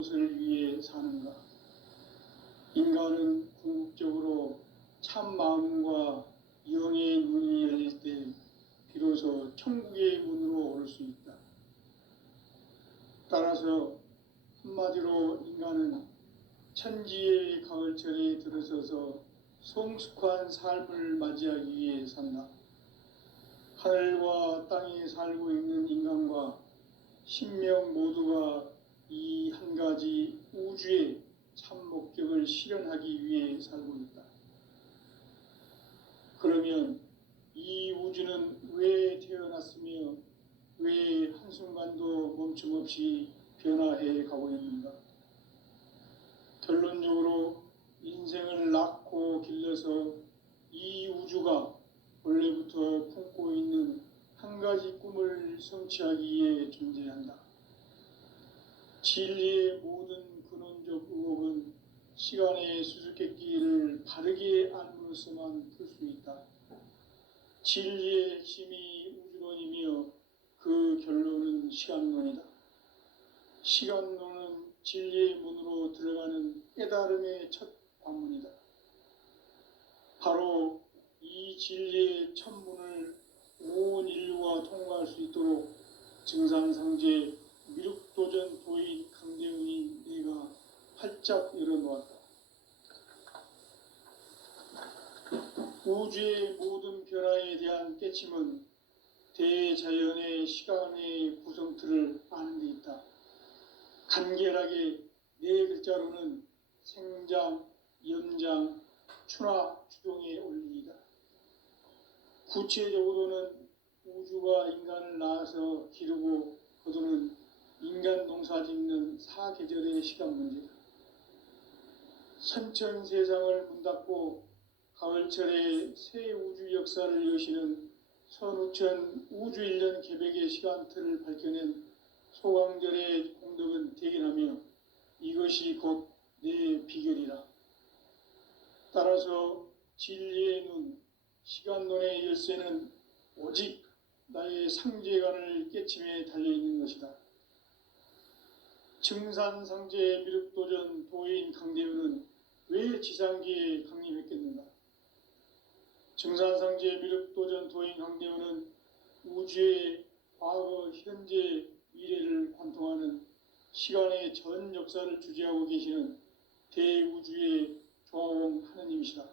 무엇을 위해 사는가? 인간은 궁극적으로 참 마음과 영의 눈이 열릴 때 비로소 천국의 문으로 오를 수 있다. 따라서 한마디로 인간은 천지의 가을철에 들어서서 성숙한 삶을 맞이하기 위해 산다. 하늘과 땅에 살고 있는 인간과 신명 모두가 이 한 가지 우주의 참 목적을 실현하기 위해 살고 있다. 그러면 이 우주는 왜 태어났으며 왜 한순간도 멈춤없이 변화해 가고 있는가? 결론적으로 인생을 낳고 길러서 이 우주가 원래부터 품고 있는 한 가지 꿈을 성취하기 위해 존재한다. 진리의 모든 근원적 의혹은 시간의 수수께끼를 바르게 알므로서만 풀 수 있다. 진리의 핵심이 우주론이며 그 결론은 시간론이다. 시간론은 진리의 문으로 들어가는 깨달음의 첫 관문이다. 바로 이 진리의 첫 문을 온 인류가 통과할 수 있도록 증산상제 미륵도전 도인 강대훈이 내가 활짝 열어놓았다. 우주의 모든 변화에 대한 깨침은 대자연의 시간의 구성틀을 아는 데 있다. 간결하게 네 글자로는 생장, 연장, 추나 추종의 원리이다. 구체적으로는 우주가 인간을 낳아서 기르고 거두는 인간 농사 짓는 사계절의 시간 문제다. 선천 세상을 문 닫고 가을철에 새 우주 역사를 여시는 선우천 우주 1년 개백의 시간틀을 밝혀낸 소강절의 공덕은 대견하며 이것이 곧 내 비결이라. 따라서 진리의 눈, 시간론의 열쇠는 오직 나의 상제관을 깨침에 달려있는 것이다. 증산상제 미륵도전 도인 강대훈은 왜 지상기에 강림했겠는가? 증산상제 미륵도전 도인 강대훈은 우주의 과거, 현재, 미래를 관통하는 시간의 전 역사를 주재하고 계시는 대우주의 조화원 하느님이시다.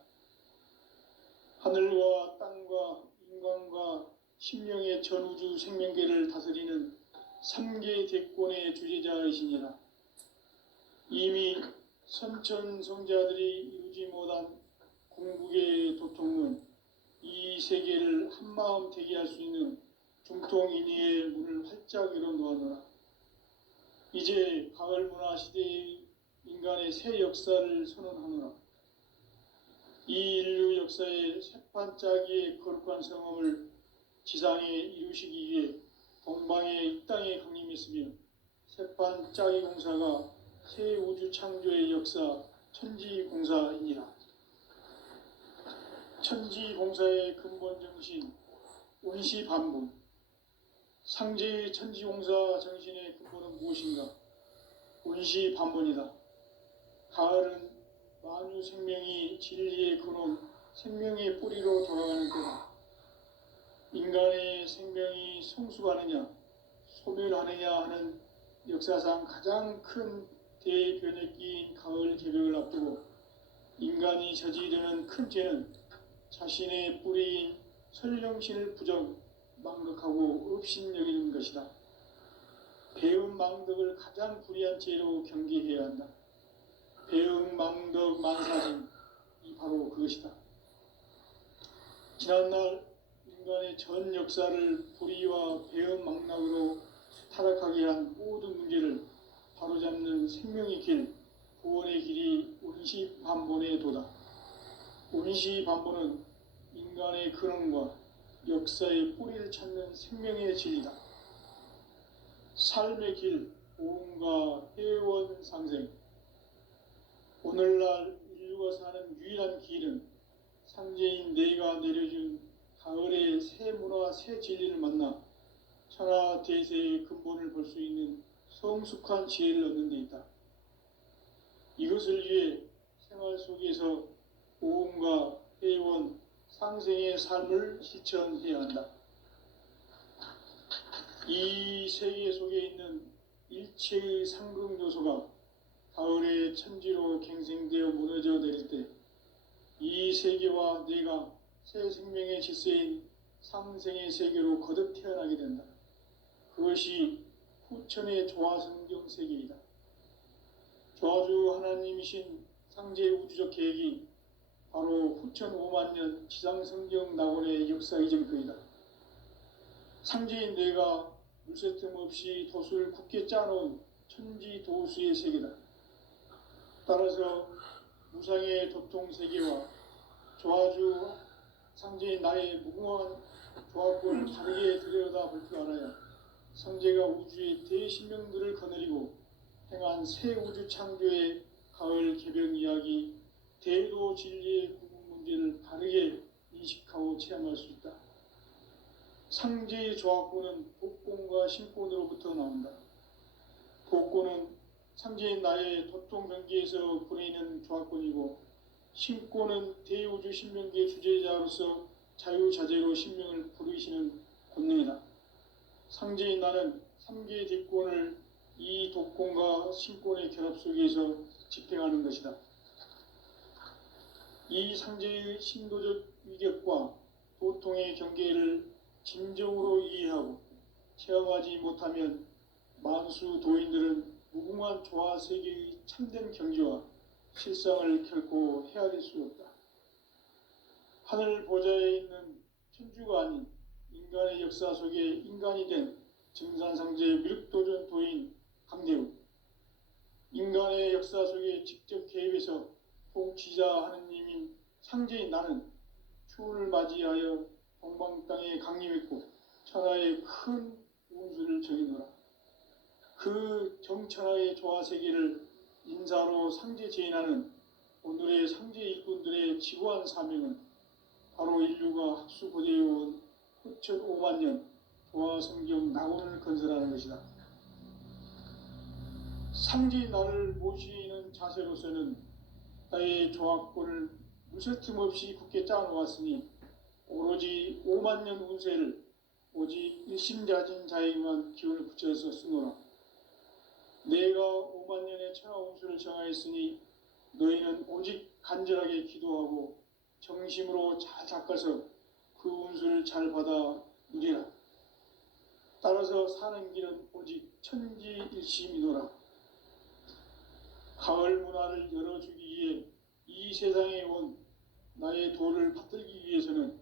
하늘과 땅과 인간과 신명의 전우주 생명계를 다스리는 3계 대권의 주재자이시니라. 이미 선천성자들이 이루지 못한 궁극의 도통은 이 세계를 한마음 되게 할 수 있는 중통인의의 문을 활짝 열어놓아노라. 이제 가을 문화 시대의 인간의 새 역사를 선언하노라. 이 인류 역사의 새반짝이의 거룩한 성험을 지상에 이루시기 위해 동방의 이 땅에 강림했으며 새반짝이 공사가 새 우주 창조의 역사 천지공사이니라. 천지공사의 근본 정신 온시반분. 상제의 천지공사 정신의 근본은 무엇인가? 온시반분이다. 가을은 만유 생명이 진리의 근원, 생명의 뿌리로 돌아가는 때다. 인간의 생명이 성숙하느냐, 소멸하느냐 하는 역사상 가장 큰 대변혁기인 가을 개벽을 앞두고 인간이 저지르는 큰 죄는 자신의 뿌리인 설령신을 망각하고 업신여기는 것이다. 배은 망덕을 가장 불의한 죄로 경계해야 한다. 배은 망덕 만사진, 이 바로 그것이다. 지난날 인간의 전 역사를 불의와 배은 망락으로 타락하게 한 모든 문제를 바로잡는 생명의 길, 구원의 길이 온시반본의 도다. 온시반본은 인간의 근원과 역사의 뿌리를 찾는 생명의 진리다. 삶의 길, 보험과 회원 상생. 오늘날 인류가 사는 유일한 길은 상제인 내가 내려준 가을의 새 문화, 새 진리를 만나 천하 대세의 근본을 볼 수 있는 성숙한 지혜를 얻는 데 있다. 이것을 위해 생활 속에서 보험과 회원, 상생의 삶을 실천해야 한다. 이 세계 속에 있는 일체의 상극 요소가 가을의 천지로 갱생되어 무너져 내릴 때 이 세계와 내가 새 생명의 질서인 상생의 세계로 거듭 태어나게 된다. 그것이 후천의 조화성경 세계이다. 조화주 하나님이신 상제 우주적 계획이 바로 후천 5만 년 지상성경 낙원의 역사 이전거이다. 상제인 내가 물새 틈 없이 돛을 굳게 짜놓은 천지 도수의 세계다. 따라서 무상의 도통 세계와 조화주 상제인 나의 무궁한 조합권을 다르게 들여다볼 줄 알아야 성제가 우주의 대신명들을 거느리고 행한 새 우주 창조의 가을 개변 이야기, 대도 진리의 구분 문제를 다르게 인식하고 체험할 수 있다. 상제의 조합권은 복권과 신권으로부터 나온다. 복권은 상제인 나의 도통 경계에서 보내는 조합권이고, 신권은 대우주 신명기의 주제자로서 자유자재로 신명을 부르시는 권능이다. 상제인 나는 3개의 뒷권을 이 독권과 신권의 결합 속에서 집행하는 것이다. 이 상제의 신도적 위격과 도통의 경계를 진정으로 이해하고 체험하지 못하면 만수 도인들은 무궁한 조화 세계의 참된 경지와 실상을 결코 헤아릴 수 없다. 하늘 보좌에 있는 천주가 아닌 인간의 역사 속에 인간이 된 증산상제 미륵도전 도인 강대우, 인간의 역사 속에 직접 개입해서 통치자 하느님인 상제인 나는 추운을 맞이하여 동방 땅에 강림했고 천하의 큰 운수를 정해놓으라. 그 정천하의 조화세계를 인사로 상제 제인하는 오늘의 상제 일꾼들의 지구한 사명은 바로 인류가 학수고대해온 후천 5만 년 조화성경 낙원을 건설하는 것이다. 상제인 나를 모시는 자세로서는 나의 조합권을 무쇠 틈 없이 굳게 짜놓았으니 오로지 5만 년 운세를 오직 일심자진 자에게만 기운을 붙여서 쓰노라. 내가 5만 년의 천하 운수를 정하였으니 너희는 오직 간절하게 기도하고 정심으로 잘 닦아서 그 운수를 잘 받아 누리라. 따라서 사는 길은 오직 천지일심이노라. 가을 문화를 열어주기 위해 이 세상에 온 나의 도를 받들기 위해서는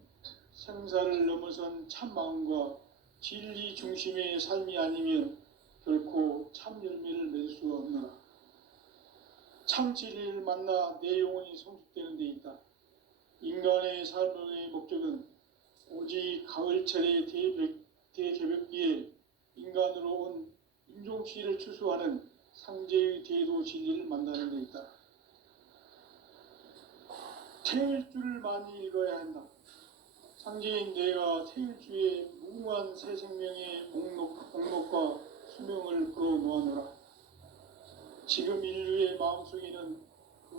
생사를 넘어선 참마음과 진리 중심의 삶이 아니면 결코 참 열매를 맺을 수 없노라. 참 진리를 만나 내 영혼이 성숙되는 데 있다. 인간의 삶의 목적은 오직 가을철의 대개벽기에 인간으로 온 인종치를 추수하는 상제의 대도 진리를 만나는 데 있다. 태일주를 많이 읽어야 한다. 상제인 내가 태일주의 무궁한 새 생명의 목록과 수명을 풀어놓아노라. 지금 인류의 마음속에는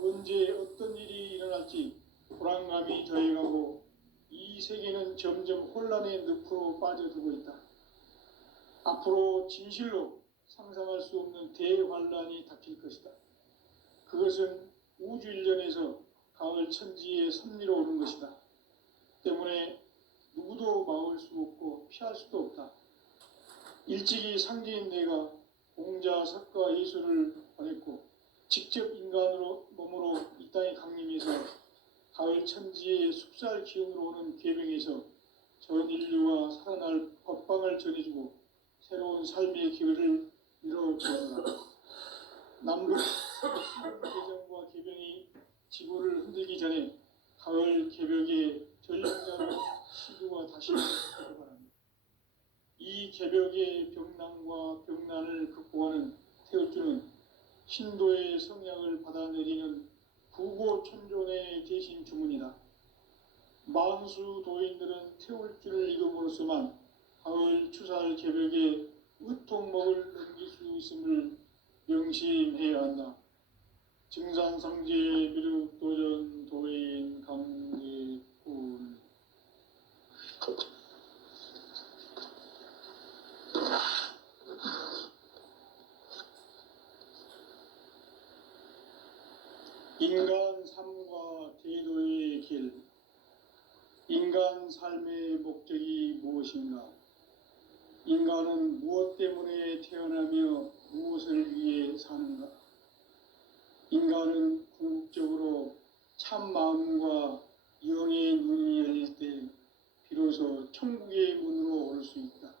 언제 어떤 일이 일어날지 불안감이 더해가고 이 세계는 점점 혼란의 늪으로 빠져들고 있다. 앞으로 진실로 상상할 수 없는 대환란이 닥칠 것이다. 그것은 우주 일련에서 가을 천지의 섭리로 오는 것이다. 때문에 누구도 막을 수 없고 피할 수도 없다. 일찍이 상제인 내가 공자, 석가, 예수를 보냈고 직접 인간으로 몸으로 이 땅에 강림해서 가을 천지의 숲살 기운으로 오는 계명에서 전 인류와 살아날 법방을 전해주고 새로운 삶의 기회를 이뤄주었다. 남북 대전과 개병이 지구를 흔들기 전에 가을 개벽의 전령자로 시도가 다시 되기 바랍니다. 이 개벽의 병난과 병난을 극복하는 태울주는 신도의 성향을 받아내리는 부고천존의 대신 주문이다. 만수 도인들은 태울주를 읽음으로써만 가을 추살 개벽에 으통먹을 넘길 수 있음을 명심해야 한다. 증산상제 미륵도전 도인 강대훈. 인간 삶과 대도의 길. 인간 삶의 목적이 무엇인가? 인간은 무엇 때문에 태어나며 무엇을 위해 사는가? 인간은 궁극적으로 참 마음과 영의 눈이 열릴 때 비로소 천국의 문으로 올 수 있다.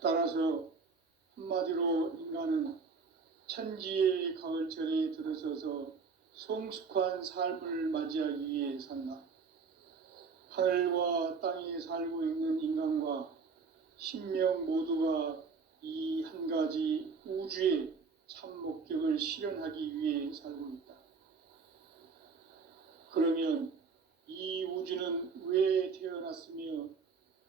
따라서 한마디로 인간은 천지의 가을철에 들어서서 성숙한 삶을 맞이하기 위해 산다. 하늘과 땅에 살고 있는 인간과 신명 모두가 이 한 가지 우주의 참 목적을 실현하기 위해 살고 있다. 그러면 이 우주는 왜 태어났으며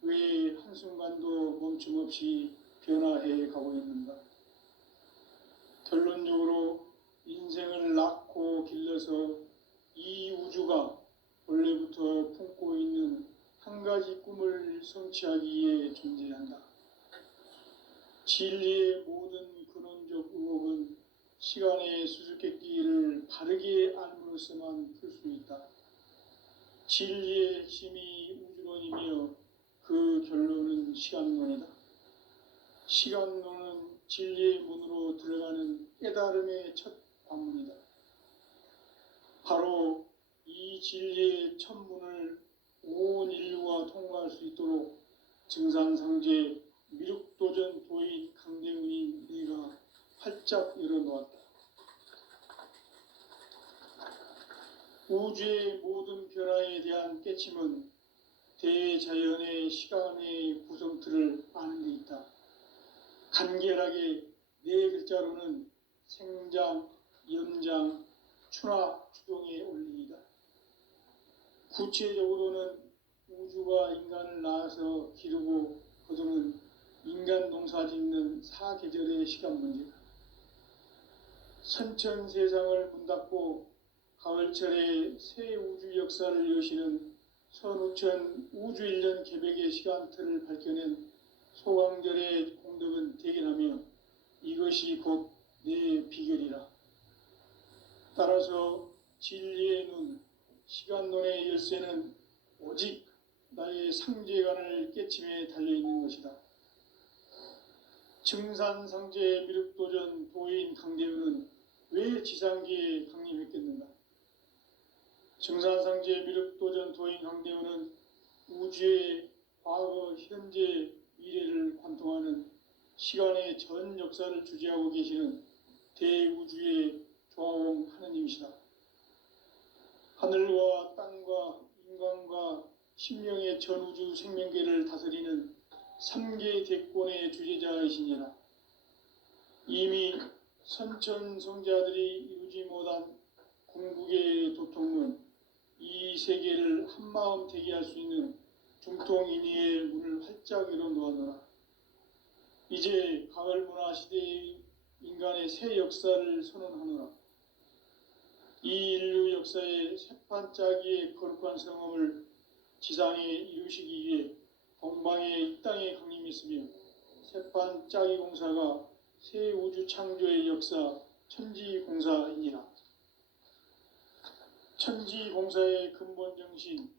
왜 한순간도 멈춤없이 변화해 가고 있는가? 결론적으로 인생을 낳고 길러서 이 우주가 원래부터 품고 있는 한 가지 꿈을 성취하기 위해 존재한다. 진리의 모든 근원적 의혹은 시간의 수수께끼를 바르게 알므로써만 풀 수 있다. 진리의 핵심이 우주론이며 그 결론은 시간론이다. 시간론은 진리의 문으로 들어가는 깨달음의 첫 관문이다. 바로 이 진리의 첫 문을 온 인류가 통과할 수 있도록 증산상제 미륵도전 도인 강대훈이 내가 활짝 열어놓았다. 우주의 모든 변화에 대한 깨침은 대자연의 시간의 구성틀을 아는 데 있다. 간결하게 네 글자로는 생장, 연장, 추나 추동의 원리이다. 구체적으로는 우주가 인간을 낳아서 기르고 거두는 인간 농사 짓는 사계절의 시간 문제다. 선천 세상을 문 닫고 가을철에 새 우주 역사를 여시는 선우천 우주일년 개백의 시간틀을 밝혀낸 소강절의 공덕은 대견하며 이것이 곧 내 비결이라. 따라서 진리의 눈, 시간론의 열쇠는 오직 나의 상제관을 깨침에 달려있는 것이다. 증산상제 미륵도전 도인 강대훈은 왜 지상계에 강림했겠는가? 증산상제 미륵도전 도인 강대훈은 우주의 과거, 현재, 미래를 관통하는 시간의 전 역사를 주재하고 계시는 대우주의 조화원 하느님이시다. 하늘과 땅과 인간과 신명의 전우주 생명계를 다스리는 3계 대권의 주재자이시니라. 이미 선천성자들이 이루지 못한 궁극의 도통은 이 세계를 한마음 되게 할 수 있는 중통인의의 문을 활짝 열어놓았노라. 이제 가을 문화 시대의 인간의 새 역사를 선언하노라. 이 인류 역사의 새판짜기의 거룩한 성험을 지상에 이루시기 위해 동방의 이 땅에 강림했으며 새판짜기 공사가 새 우주 창조의 역사 천지공사이니라. 천지공사의 근본 정신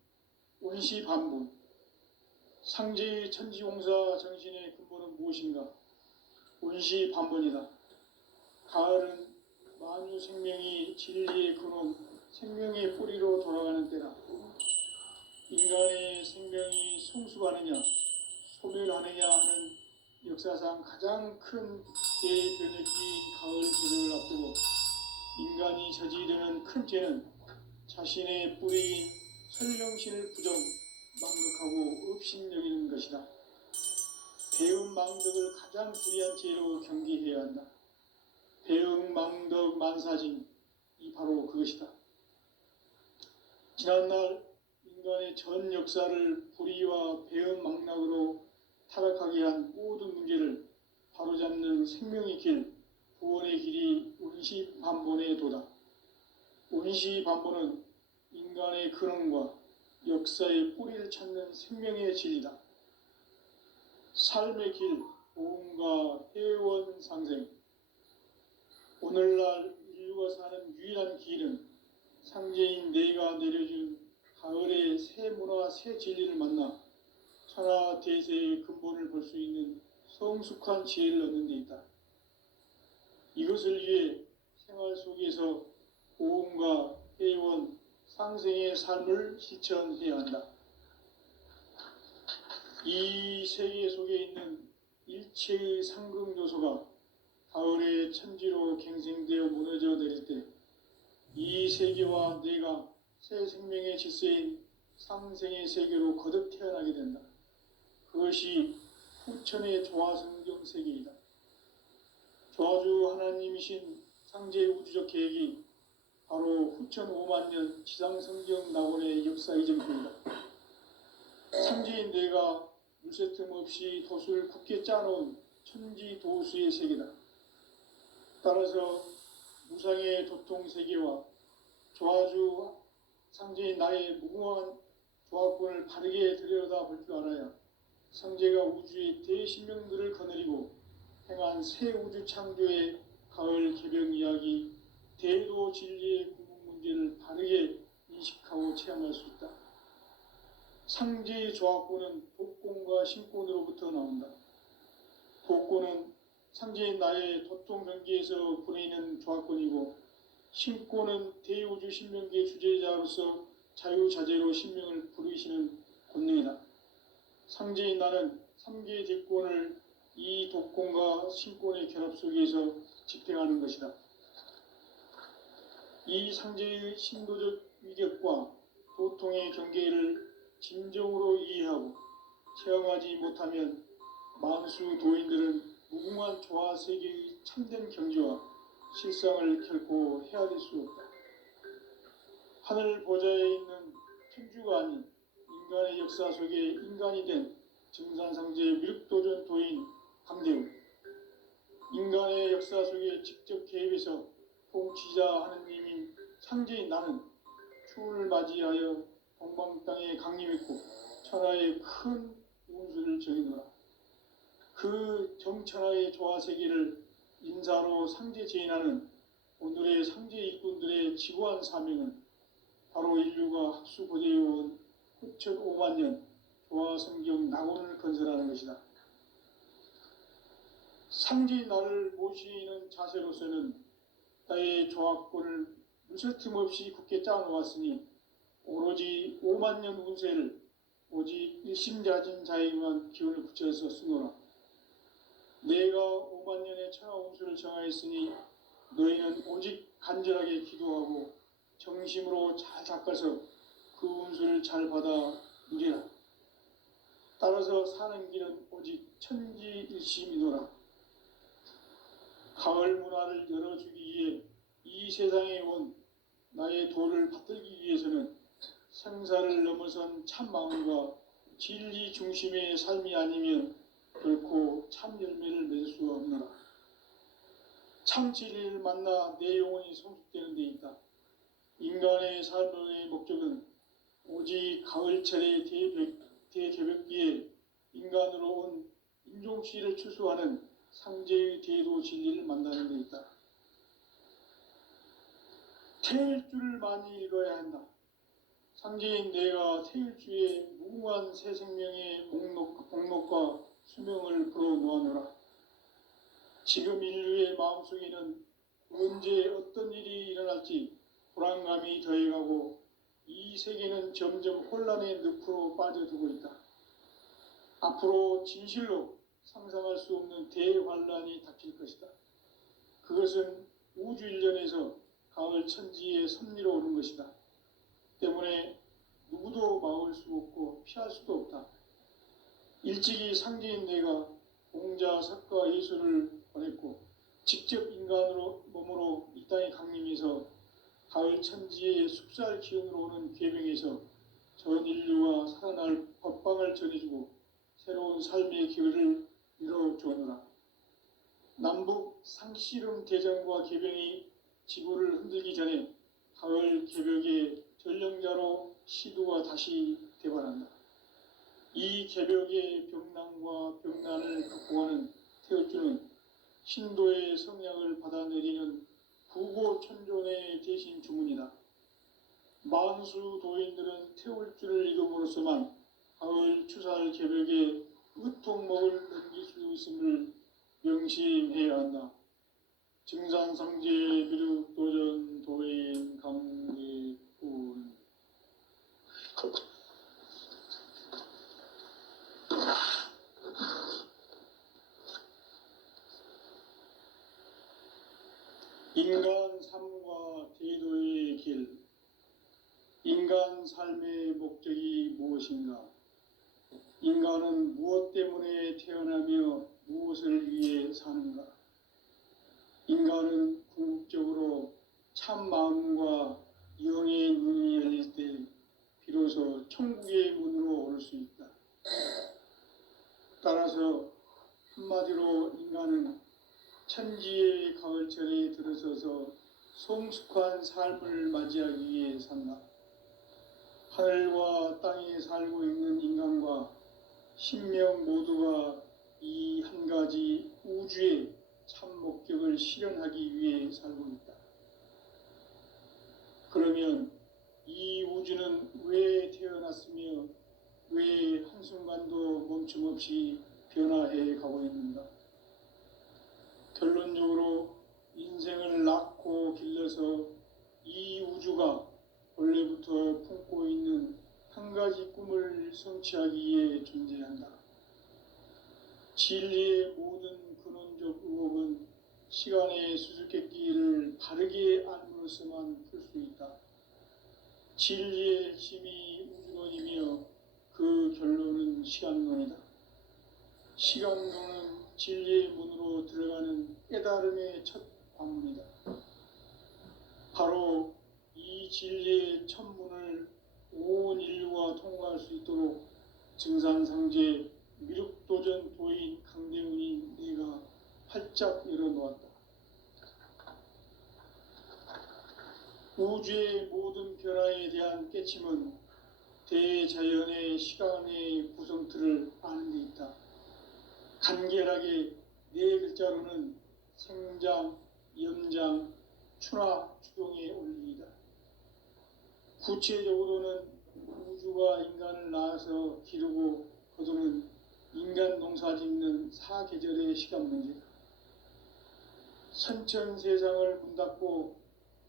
원시반분. 상제의 천지공사 정신의 근본은 무엇인가? 원시반분이다. 가을은 만유 생명이 진리의 근원, 생명의 뿌리로 돌아가는 때다. 인간의 생명이 성숙하느냐, 소멸하느냐 하는 역사상 가장 큰 대변혁기인 가을 개벽을 앞두고 인간이 저지르는 큰 죄는 자신의 뿌리인 설령신을 부정, 망극하고 업신여기는 것이다. 배은 망덕을 가장 불의한 죄로 경계해야 한다. 배은 망덕 만사징, 이 바로 그것이다. 지난날 인간의 전 역사를 불의와 배은 망락으로 타락하게 한 모든 문제를 바로잡는 생명의 길, 구원의 길이 운시반본에 도다. 운시반본은 인간의 근원과 역사의 뿌리를 찾는 생명의 진리다. 삶의 길, 보험과 회원 상생. 오늘날 인류가 사는 유일한 길은 상제인 내가 내려준 가을의 새 문화, 새 진리를 만나 천하 대세의 근본을 볼 수 있는 성숙한 지혜를 얻는 데 있다. 이것을 위해 생활 속에서 보험과 회원, 상생의 삶을 실천해야 한다. 이 세계 속에 있는 일체의 상급 요소가 가을의 천지로 갱생되어 무너져 내릴 때 이 세계와 내가 새 생명의 질서인 상생의 세계로 거듭 태어나게 된다. 그것이 후천의 조화성경 세계이다. 조화주 하나님이신 상제의 우주적 계획이 바로 후천 5만 년 지상성경 낙원의 역사 이정표이다. 상제인 내가 물새 틈 없이 돛을 굳게 짜놓은 천지 도수의 세계다. 따라서 무상의 도통 세계와 조화주 상제인 나의 무궁한 조화권을 바르게 들여다볼 줄 알아야 상제가 우주의 대신명들을 거느리고 행한 새 우주 창조의 가을 개벽 이야기, 대도 진리의 구분 문제를 바르게 인식하고 체험할 수 있다. 상제의 조화권은 독권과 신권으로부터 나온다. 독권은 상제인 나의 도통 경계에서 부리는 조화권이고, 신권은 대우주 신명기의 주제자로서 자유자재로 신명을 부르시는 권능이다. 상제인 나는 3개의 대권을 이 독권과 신권의 결합 속에서 집행하는 것이다. 이 상제의 신도적 위격과 도통의 경계를 진정으로 이해하고 체험하지 못하면 만수 도인들은 무궁한 조화 세계의 참된 경지와 실상을 결코 헤아릴 수 없다. 하늘 보좌에 있는 천주가 아닌 인간의 역사 속에 인간이 된 증산상제의 미륵도전 도인 강대우, 인간의 역사 속에 직접 개입해서 통치자 하느님인 상제인 나는 추운을 맞이하여 동방 땅에 강림했고 천하의 큰 운수를 정해놓아 그 정천하의 조화 세계를 인사로 상제 제인하는 오늘의 상제 일꾼들의 지구한 사명은 바로 인류가 합수고대해온 후천 5만 년 조화 성경 낙원을 건설하는 것이다. 상제인 나를 모시는 자세로서는 나의 조화권을 무쇠틈 없이 굳게 짜놓았으니 오로지 5만 년 운세를 오직 일심자진 자에게만 기운을 붙여서 쓰노라. 내가 5만 년의 천하 운수를 정하였으니 너희는 오직 간절하게 기도하고 정심으로 잘 닦아서 그 운수를 잘 받아 누리라. 따라서 사는 길은 오직 천지일심이노라. 가을 문화를 열어주기 위해 이 세상에 온 나의 도를 받들기 위해서는 생사를 넘어선 참 마음과 진리 중심의 삶이 아니면 결코 참 열매를 맺을 수가 없노라. 참 진리를 만나 내 영혼이 성숙되는 데 있다. 인간의 삶의 목적은 오직 가을철의 대개벽기에 인간으로 온 인종씨를 추수하는 상제의 대도 진리를 만나는 데 있다. 태일주를 많이 읽어야 한다. 상제인 내가 태일주의 무궁한 새 생명의 목록과 수명을 풀어놓아노라. 지금 인류의 마음속에는 언제 어떤 일이 일어날지 불안감이 더해가고 이 세계는 점점 혼란의 늪으로 빠져들고 있다. 앞으로 진실로 상상할 수 없는 대환란이 닥칠 것이다. 그것은 우주 일련에서 가을 천지의 섭리로 오는 것이다. 때문에 누구도 막을 수 없고 피할 수도 없다. 일찍이 상제인 내가 공자, 석가, 예수를 보냈고 직접 인간으로 몸으로 이 땅에 강림해서 가을 천지의 숲살 기운으로 오는 계명에서 전 인류가 살아날 법방을 전해주고 새로운 삶의 기회를 이뤄주었노라. 남북 상씨름 대전과 개병이 지구를 흔들기 전에 가을 개벽의 전령자로 시도가 다시 대발한다. 이 개벽의 병난과 병난을 극복하는 태울주는 신도의 성약을 받아내리는 부고천존의 대신 주문이다. 만수 도인들은 태울주를 읽음으로써만 가을 추살 개벽의 으통목을 넘길 수 있음을 명심해야 한다. 증산상제 비륵도전 도인 강대군. 인간 삶과 대도의 길. 인간 삶의 목적이 무엇인가? 인간은 무엇 때문에 태어나며 무엇을 위해 사는가? 인간은 궁극적으로 참 마음과 영의 눈이 열릴 때 비로소 천국의 문으로 오를 수 있다. 따라서 한마디로 인간은 천지의 가을철에 들어서서 성숙한 삶을 맞이하기 위해 산다. 하늘과 땅에 살고 있는 인간과 신명 모두가 이 한 가지 우주의 참 목적을 실현하기 위해 살고 있다. 그러면 이 우주는 왜 태어났으며 왜 한순간도 멈춤없이 변화해 가고 있는가? 결론적으로 인생을 낳고 길러서 이 우주가 원래부터 품고 있는 한 가지 꿈을 성취하기 위해 존재한다. 진리의 모든 근원적 의혹은 시간의 수수께끼를 바르게 알므로써만 풀 수 있다. 진리의 핵심이 우주론이며 그 결론은 시간론이다. 시간론은 진리의 문으로 들어가는 깨달음의 첫 관문이다. 바로 이 진리의 첫 문을 온 인류가 통과할 수 있도록 증산상제 미륵도전 도인 강대훈이 내가 활짝 열어놓았다. 우주의 모든 변화에 대한 깨침은 대자연의 시간의 구성틀을 아는 데 있다. 간결하게 네 글자로는 생장, 연장, 추나 추동의 원리이다. 구체적으로는 우주가 인간을 낳아서 기르고 거두는 인간 농사 짓는 사계절의 시간 문제다. 선천 세상을 문 닫고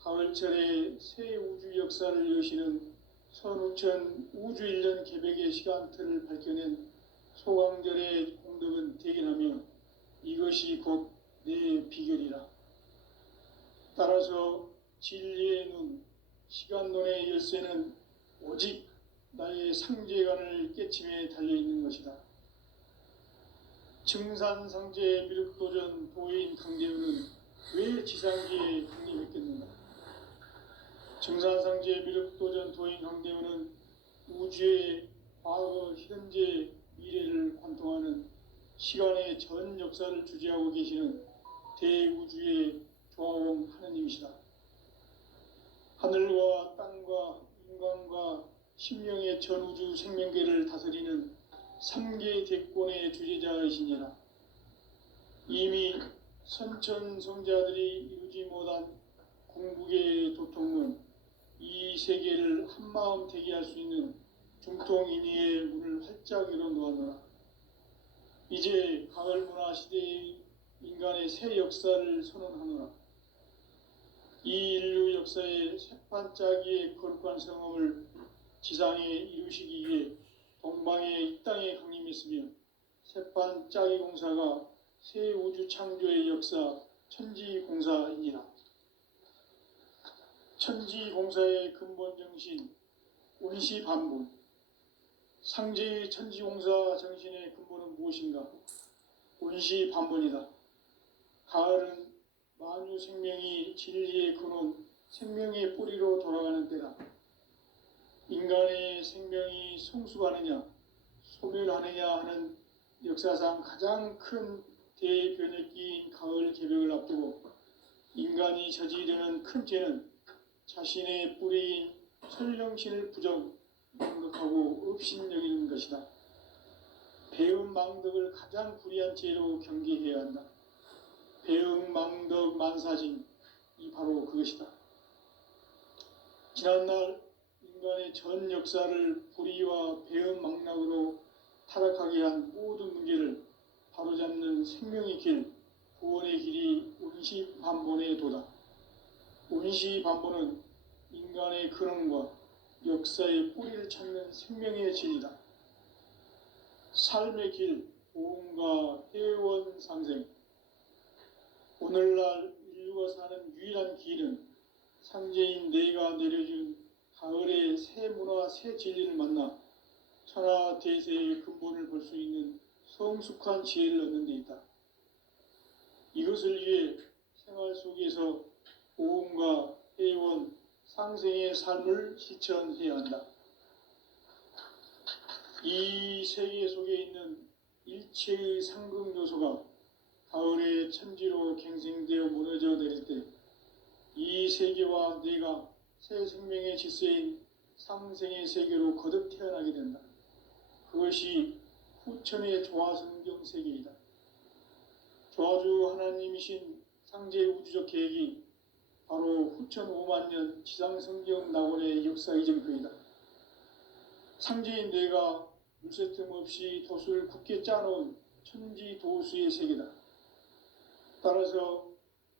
가을철에 새 우주 역사를 여시는 선우천 우주 1년 개벽의 시간틀을 밝혀낸 소강절의 공덕은 대견하며 이것이 곧 내 비결이라. 따라서 진리의 눈, 시간론의 열쇠는 오직 나의 상제관을 깨침에 달려있는 것이다. 증산상제 미륵도전 도인 강대훈은 왜 지상기에 강림했겠는가? 증산상제 미륵도전 도인 강대훈은 우주의 과거, 현재, 미래를 관통하는 시간의 전 역사를 주재하고 계시는 대우주의 조화원 하느님이시다. 하늘과 땅과 인간과 심령의 전우주 생명계를 다스리는 3계 대권의 주재자이시니라. 이미 선천성자들이 이루지 못한 궁극의 도통문, 이 세계를 한마음 되게 할 수 있는 중통인의의 문을 활짝 열어놓았노라. 이제 가을 문화 시대의 인간의 새 역사를 선언하노라. 이 인류 역사의 새반짝이의 거룩한 성험을 지상에 이루시기 위해 동방의 이 땅에 강림했으며 새반짝이 공사가 새 우주 창조의 역사 천지공사이니라. 천지공사의 근본 정신 원시반본. 상제의 천지공사 정신의 근본은 무엇인가? 원시반본이다. 가을은 만유 생명이 진리의 근원, 생명의 뿌리로 돌아가는 때다. 인간의 생명이 성숙하느냐, 소멸하느냐 하는 역사상 가장 큰 대변혁기인 가을 개벽을 앞두고 인간이 저지르는 큰 죄는 자신의 뿌리인 설령신을 부정하고 업신여기는 것이다. 배은망덕을 가장 불의한 죄로 경계해야 한다. 배은망덕 만사진, 이 바로 그것이다. 지난날 인간의 전 역사를 불의와 배은망락으로 타락하게 한 모든 문제를 바로잡는 생명의 길, 구원의 길이 운시반본의 도다. 운시반본은 인간의 근원과 역사의 뿌리를 찾는 생명의 진리다. 삶의 길, 보험과 회원 상생. 오늘날 인류가 사는 유일한 길은 상제인 내가 내려준 가을의 새 문화, 새 진리를 만나 천하 대세의 근본을 볼 수 있는 성숙한 지혜를 얻는 데 있다. 이것을 위해 생활 속에서 보험과 회원, 상생의 삶을 실천해야 한다. 이 세계 속에 있는 일체의 상극 요소가 가을의 천지로 갱생되어 무너져 내릴 때 이 세계와 내가 새 생명의 질서인 상생의 세계로 거듭 태어나게 된다. 그것이 후천의 조화성경 세계이다. 조화주 하나님이신 상제 우주적 계획이 바로 후천 5만 년 지상성경 낙원의 역사 이전표이다. 상제인 내가 물새 틈 없이 도수를 굳게 짜놓은 천지 도수의 세계다. 따라서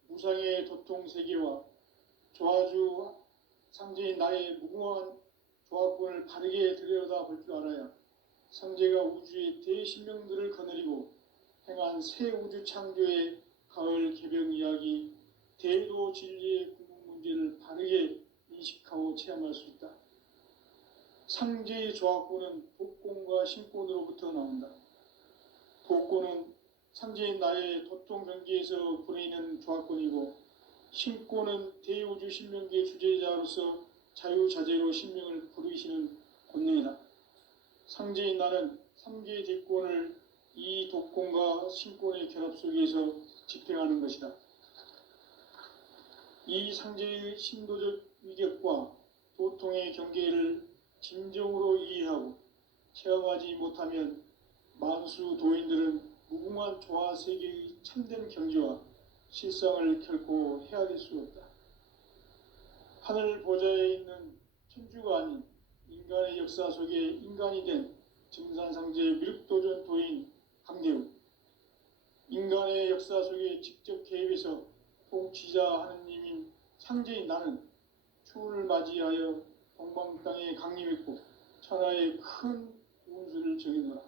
무상의 도통 세계와 조화주 상제인 나의 무궁한 조합권을 바르게 들여다볼 줄 알아야 상제가 우주의 대신명들을 거느리고 행한 새 우주 창조의 가을 개벽 이야기, 대도 진리의 궁극 문제를 바르게 인식하고 체험할 수 있다. 상제의 조합권은 독권과 신권으로부터 나온다. 독권은 상제인 나의 도통 경계에서 부르이는 조합권이고, 신권은 대우주 신명계의 주제자로서 자유자재로 신명을 부르시는 권능이다. 상제인 나는 3개의 대권을 이 독권과 신권의 결합 속에서 집행하는 것이다. 이 상제의 신도적 위격과 도통의 경계를 진정으로 이해하고 체험하지 못하면 만수 도인들은 무궁한 조화 세계의 참된 경지와 실상을 결코 헤아릴 수 없다. 하늘 보좌에 있는 천주가 아닌 인간의 역사 속에 인간이 된 증산상제 미륵도전 도인 강대우, 인간의 역사 속에 직접 개입해서 통치자 하느님인 상제인 나는 추운을 맞이하여 동방 땅에 강림했고 천하의 큰 운수를 정해놓으라.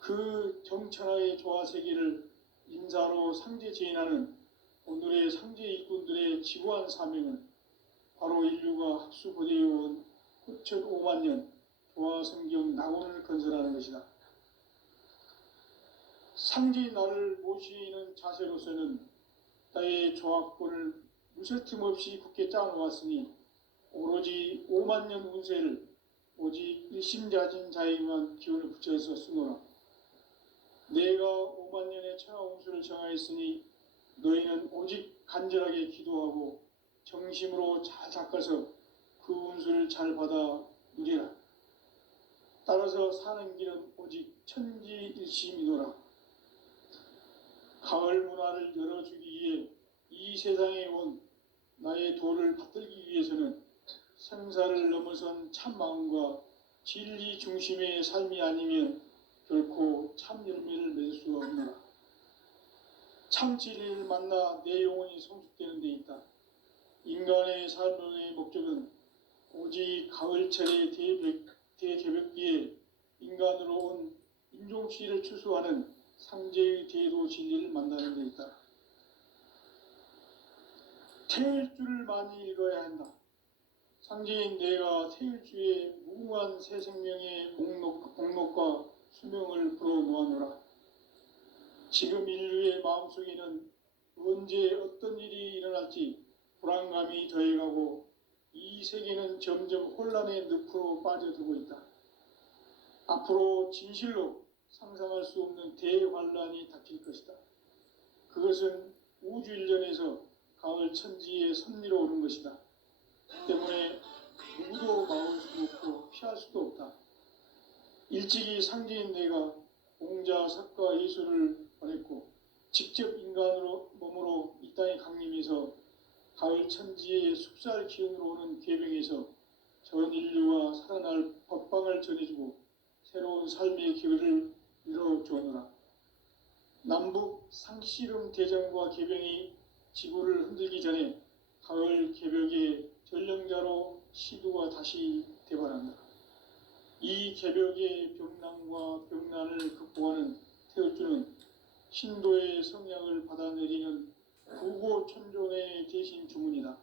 그 정천하의 조화 세계를 인사로 상제 제인하는 오늘의 상제 일꾼들의 지구한 사명은 바로 인류가 합수부대해온 후천 5만 년 조화성경 낙원을 건설하는 것이다. 상제인 나를 모시는 자세로서는 나의 조합권을 무쇠틈 없이 굳게 짜놓았으니 오로지 5만 년 운세를 오직 일심자진 자에게만 기운을 붙여서 쓰노라. 내가 5만 년의 천하 운수를 정하였으니 너희는 오직 간절하게 기도하고 정심으로 잘 닦아서 그 운수를 잘 받아 누리라. 따라서 사는 길은 오직 천지일심이노라. 가을 문화를 열어주기 위해 이 세상에 온 나의 도를 받들기 위해서는 생사를 넘어선 참 마음과 진리 중심의 삶이 아니면 결코 참 열매를 맺을 수 없노라. 참 진리를 만나 내 영혼이 성숙되는 데 있다. 인간의 삶의 목적은 오직 가을철의 대개벽기에 인간으로 온 인종씨를 추수하는 상제의 대도 진리를 만나는 데 있다. 태일주를 많이 읽어야 한다. 상제인 내가 태일주의 무궁한 새 생명의 목록과 수명을 불어놓아노라. 지금 인류의 마음속에는 언제 어떤 일이 일어날지 불안감이 더해가고 이 세계는 점점 혼란의 늪으로 빠져들고 있다. 앞으로 진실로 상상할 수 없는 대환란이 닥칠 것이다. 그것은 우주 일련에서 가을 천지의 섭리로 오는 것이다. 때문에 누구도 막을 수 없고 피할 수도 없다. 일찍이 상제인 내가 공자, 석가, 예수를 보냈고 직접 인간으로 몸으로 이 땅에 강림해서 가을 천지의 숲살 기운으로 오는 계병에서 전 인류와 살아날 법방을 전해주고 새로운 삶의 기회를 이뤄주오노라. 남북 상씨름 대전과 계병이 지구를 흔들기 전에 가을 개벽의 전령자로 시두가 다시 대발한다. 이 개벽의 병난과 병난을 극복하는 태울주는 신도의 성향을 받아내리는 구고천존의 대신 주문이다.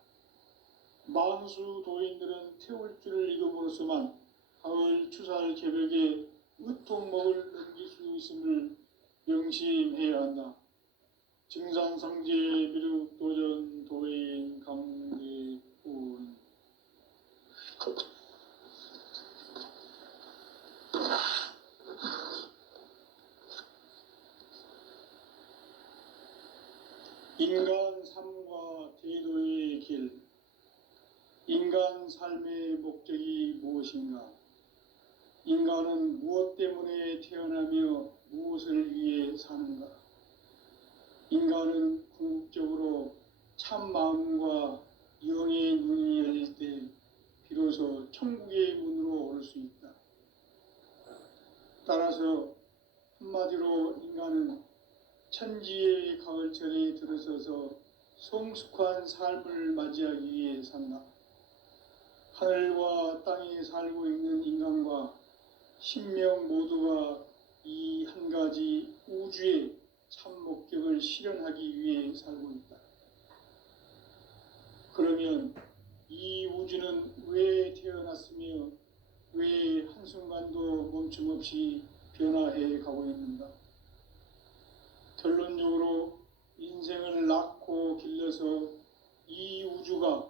만수 도인들은 태울주를 읽음으로써만 가을 추살 개벽의 으통목을 넘길 수 있음을 명심해야 한다. 증산상제 미륵도전 도인 강대군. 인간 삶과 제도의 길. 인간 삶의 목적이 무엇인가? 인간은 무엇 때문에 태어나며 무엇을 위해 사는가? 인간은 궁극적으로 참 마음과 영의 눈이 열릴 때 비로소 천국의 문으로 올 수 있다. 따라서 한마디로 인간은 천지의 가을철에 들어서서 성숙한 삶을 맞이하기 위해 산다. 하늘과 땅에 살고 있는 인간과 신명 모두가 이 한 가지 우주의 참 목적을 실현하기 위해 살고 있다. 그러면 이 우주는 왜 태어났으며 왜 한순간도 멈춤없이 변화해 가고 있는가? 결론적으로 인생을 낳고 길러서 이 우주가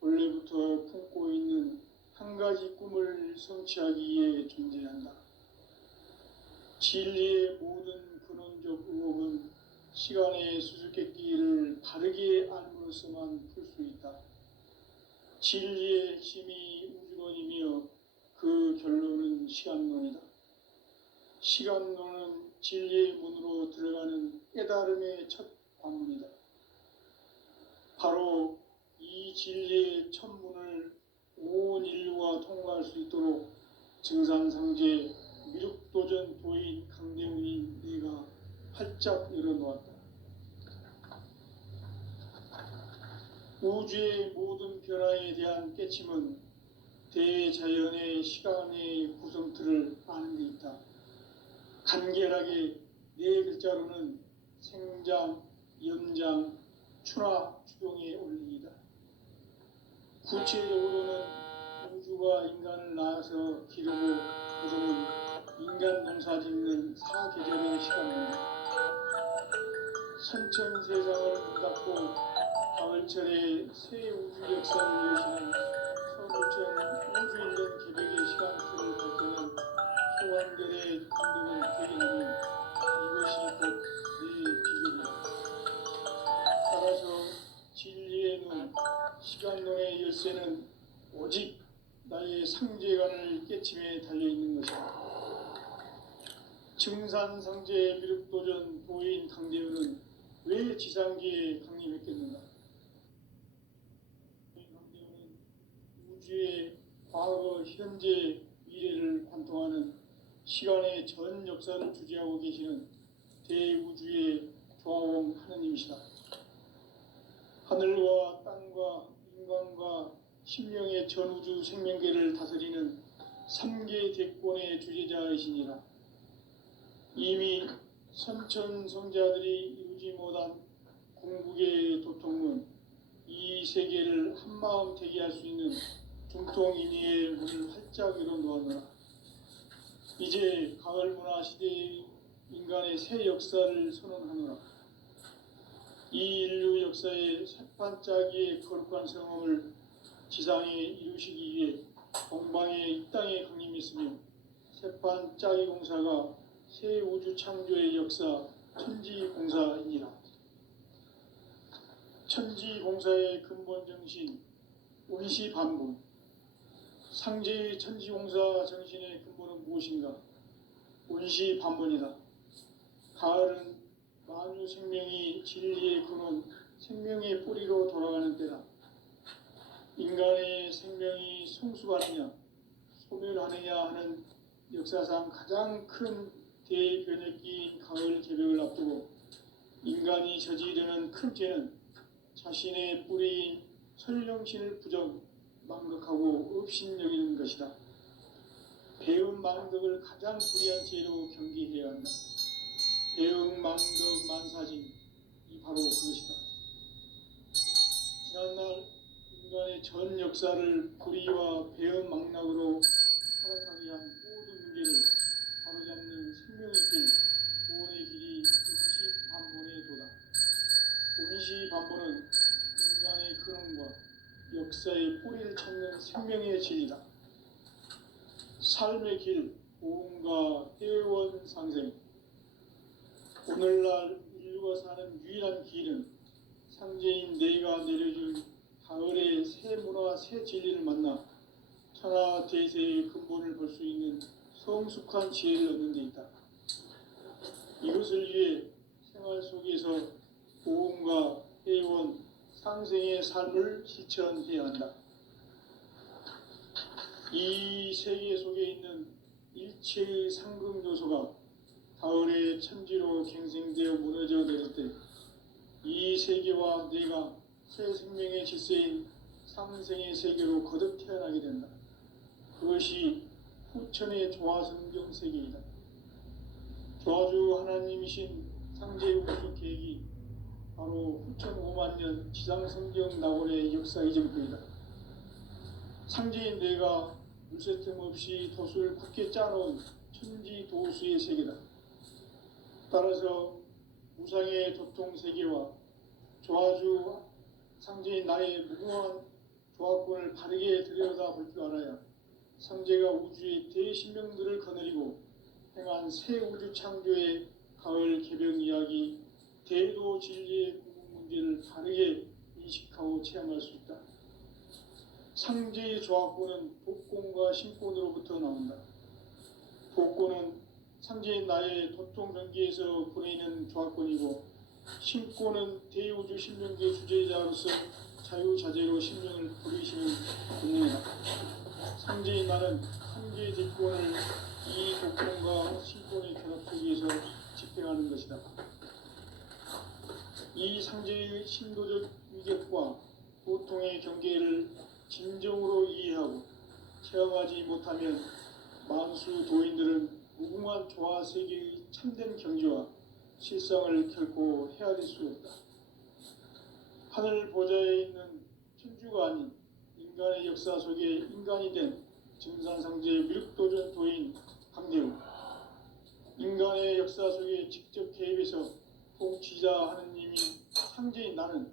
원래부터 품고 있는 한 가지 꿈을 성취하기 위해 존재한다. 진리의 모든 근원적 의혹은 시간의 수수께끼를 바르게 알므로써만 풀 수 있다. 진리의 핵심이 우주론이며 그 결론은 시간론이다. 시간론은 진리의 문으로 들어가는 깨달음의 첫 관문이다. 바로 이 진리의 첫 문을 온 인류가 통과할 수 있도록 증산상제 미륵도전 도인 강대훈인 내가 활짝 열어놓았다. 우주의 모든 변화에 대한 깨침은 대자연의 시간의 구성틀을 아는 데 있다. 간결하게 네 글자로는 생장, 연장, 추나 추동의 원리이다. 구체적으로는 우주가 인간을 낳아서 기르고 거두는 인간 농사 짓는 사계절의 시간입니다. 선천 세상을 문닫고 가을철에 새 우주 역사를 여시는 서부천 우주인전 개벽의 시간틀을 밝히는 소환들의 감동을 대견하면 이것이 곧 내 비결이다. 따라서 진리의 눈, 시간론의 열쇠는 오직 나의 상제관을 깨침에 달려있는 것이다. 증산상제 미륵도전 도인 강대훈은 왜 지상기에 강림했겠는가? 강대훈은 우주의 과거, 현재, 미래를 관통하는 시간의 전 역사를 주재하고 계시는 대우주의 조화원 하느님이시다. 하늘과 땅과 인간과 신명의 전우주 생명계를 다스리는 3계 대권의 주재자이시니라. 이미 선천성자들이 이루지 못한 궁극의 도통은 이 세계를 한마음 되게 할 수 있는 중통인의의 문을 활짝 열어놓았노라. 이제 가을 문화 시대의 인간의 새 역사를 선언하노라. 이 인류 역사의 새반짝이의 거룩한 성험을 지상에 이루시기 위해 동방의 이 땅에 강림했으며 새반짝이 공사가 새 우주 창조의 역사 천지공사이니라. 천지공사의 근본 정신 원시반복. 상제의 천지공사 정신의 근본은 무엇인가? 원시반복이다. 가을은 만유 생명이 진리의 근원, 생명의 뿌리로 돌아가는 때다. 인간의 생명이 성숙하느냐 소멸하느냐 하는 역사상 가장 큰 대변혁기인 가을 개벽을 앞두고 인간이 저지르는 큰 죄는 자신의 뿌리인 설령신을 부정, 망각하고 업신여기는 것이다. 배음 망덕을 가장 불의한 죄로 경계해야 한다. 배음 망덕 만사진, 이 바로 그것이다. 지난날 인간의 전 역사를 불의와 배음 망락으로 타락하게 한 모든 문제를 바로잡는 생명의 길, 구원의 길이 원시반본의 도다. 원시반본은 인간의 근원과 역사의 뿌리를 찾는 생명의 진리다. 삶의 길, 보험과 회원 상생. 오늘날 인류가 사는 유일한 길은 상제인 내가 내려준 가을의 새 문화, 새 진리를 만나 천하 대세의 근본을 볼 수 있는 성숙한 지혜를 얻는 데 있다. 이것을 위해 생활 속에서 보험과 회원, 상생의 삶을 실천해야 한다. 이 세계 속에 있는 일체의 상극 요소가 가을의 천지로 갱생되어 무너져 내릴 때 이 세계와 내가 새 생명의 질서인 상생의 세계로 거듭 태어나게 된다. 그것이 후천의 조화성경 세계이다. 조화주 하나님이신 상제 우주 계획이 바로 후천 5만 년 지상성경 낙원의 역사 이전부이다. 상제인 내가 물새 틈 없이 도수를 굳게 짜놓은 천지 도수의 세계다. 따라서 무상의 도통 세계와 조화주 상제인 나의 무궁한 조화권을 바르게 들여다볼 줄 알아야 상제가 우주의 대신명들을 거느리고 행한 새 우주 창조의 가을 개벽 이야기, 대도 진리의 궁극 문제를 바르게 인식하고 체험할 수 있다. 상제의 조화권은 복권과 신권으로부터 나온다. 복권은 상제인 나의 도통 경계에서 보내는 조화권이고, 신권은 대우주 신명계 주제자로서 자유자재로 신명을 부리시는 본능이다. 상제인 나는 상제의 대권을 이 복권과 신권의 결합 속에서 집행하는 것이다. 이 상제의 신도적 위격과 보통의 경계를 진정으로 이해하고 체험하지 못하면 만수 도인들은 무궁한 조화 세계의 참된 경지와 실상을 결코 헤아릴 수 없다. 하늘 보좌에 있는 천주가 아닌 인간의 역사 속에 인간이 된 증산상제의 미륵도전 도인 강대우, 인간의 역사 속에 직접 개입해서 통치자 하느님인 상제인 나는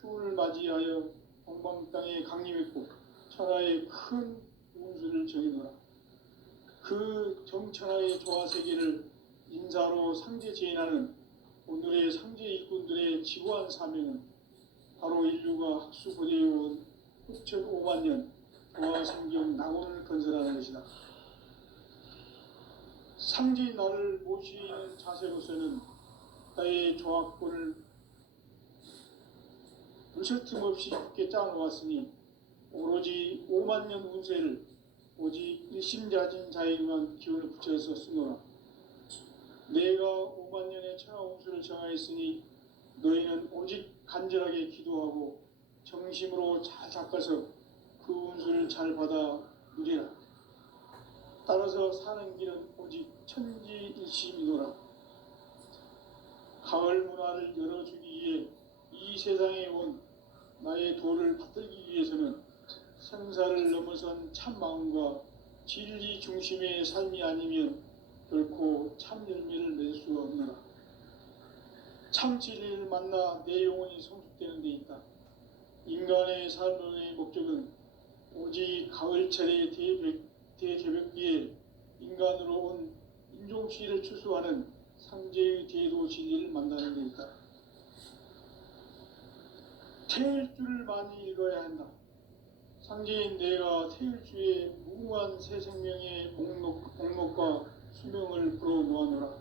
추운을 맞이하여 동방 땅에 강림했고 천하의 큰 운수를 정해놓아 그 정천하의 조화 세계를 인사로 상제 제인하는 오늘의 상제 일꾼들의 지구한 사명은 바로 인류가 학수고대해온 후천 5만 년 조화성경 낙원을 건설하는 것이다. 상제인 나를 모시는 자세로서는 나의 조화권을 물새 틈 없이 굳게 짜놓았으니 오로지 5만 년 운세를 오직 일심자진 자에게만 기운을 붙여서 쓰노라. 내가 5만 년의 천하 운수를 정하였으니 너희는 오직 간절하게 기도하고 정심으로 잘 닦아서 그 운수를 잘 받아 누리라. 따라서 사는 길은 오직 천지일심이노라. 가을 문화를 열어주기 위해 이 세상에 온 나의 도를 받들기 위해서는 생사를 넘어선 참 마음과 진리 중심의 삶이 아니면 결코 참 열매를 맺을 수가 없노라. 참 진리를 만나 내 영혼이 성숙되는 데 있다. 인간의 삶의 목적은 오직 가을철의 대개벽기에 인간으로 온 윤종시를 추수하는 상제의 대도시를 만나는 데 있다. 태일주를 많이 읽어야 한다. 상제인 내가 태일주의 무궁한 새 생명의 목록과 수명을 불어 모아노라.